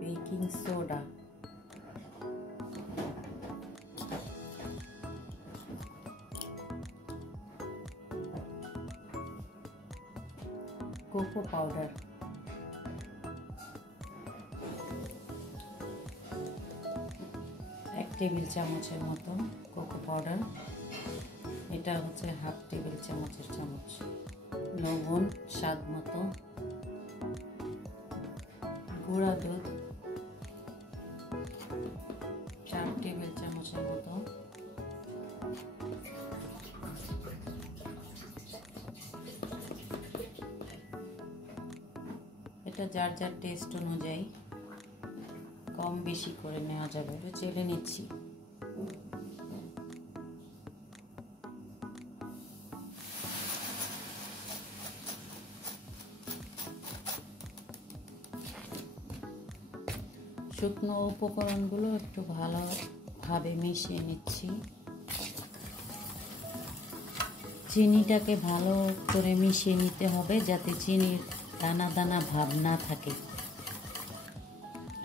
Baking soda, cocoa powder, এক table চামচের মতো কোকো পাউডার, এটা হচ্ছে হাফ টেবিল চামচের চামচ, লবণ স্বাদ মতো, গুঁড়া দুধ 4 টেবিল চামচের মতো, এটা যার যার টেস্ট অনুযায়ী কম বেশি করে নেওয়া যাবে। চেলে নিচ্ছি। শুকনো উপকরণগুলো একটু ভালোভাবে মিশিয়ে নিচ্ছি। চিনিটাকে ভালো করে মিশিয়ে নিতে হবে যাতে চিনির দানা দানা ভাব না থাকে,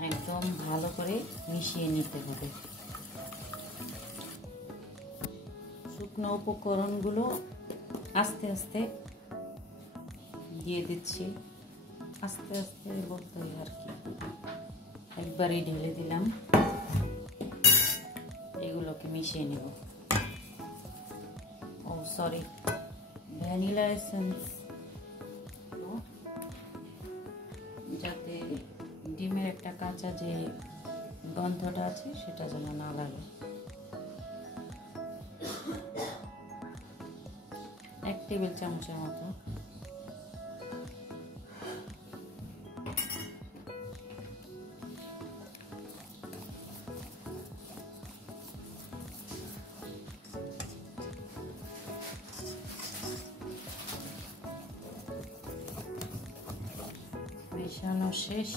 একদম ভালো করে মিশিয়ে নিতে হবে। শুকনো উপকরণগুলো আস্তে আস্তে দিয়ে দিচ্ছি, আস্তে আস্তে বলতে আর কি, একবারই ঢেলে দিলাম। এগুলোকে মিশিয়ে নেব। ও সরি, ভ্যানিলা এসেন্স, যাতে ডিমের একটা কাঁচা যে গন্ধটা আছে সেটা যেন না লাগে। 1 টেবিল চামচের মতো। মেশানো শেষ।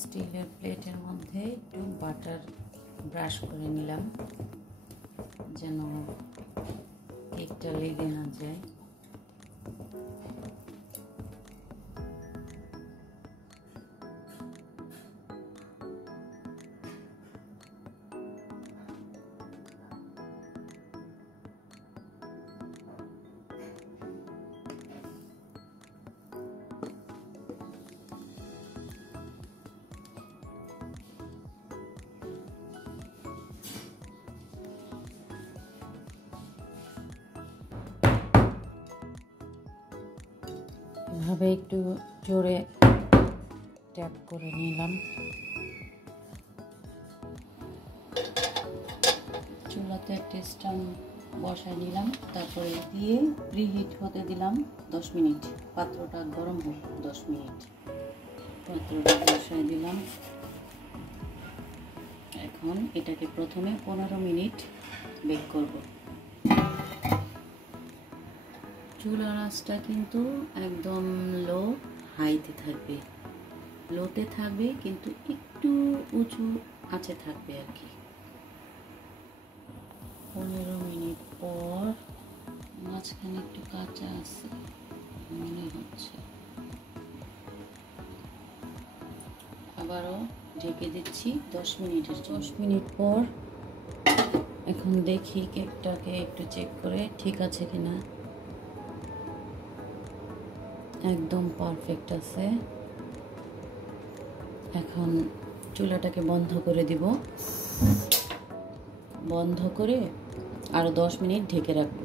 স্টিলের প্লেটের মধ্যে একটু বাটার ব্রাশ করে নিলাম যেন কেকটা লেগে না যায়। এভাবে একটু জোরে ট্যাপ করে নিলাম। চুলাতে টেস্টার বসাই নিলাম, তারপরে দিয়ে প্রিহিট হতে দিলাম 10 মিনিট। পাত্রটা গরম হোক 10 মিনিট। পাত্রটা বসাই দিলাম। এখন এটাকে প্রথমে 15 মিনিট বেক করব। চুলার আঁচটা কিন্তু একদম লো হাইতে থাকবে, লোতে থাকবে কিন্তু একটু উঁচু আঁচে থাকবে আর কি। 15 মিনিট পর মাঝখানে একটু কাঁচা আছে মনে হচ্ছে, আবারও ঢেকে দিচ্ছি 10 মিনিটের। 10 মিনিট পর এখন দেখি কেকটাকে একটু চেক করে ঠিক আছে কিনা। একদম পারফেক্ট আছে। এখন চুলাটাকে বন্ধ করে দিব, বন্ধ করে আরো 10 মিনিট ঢেকে রাখবো।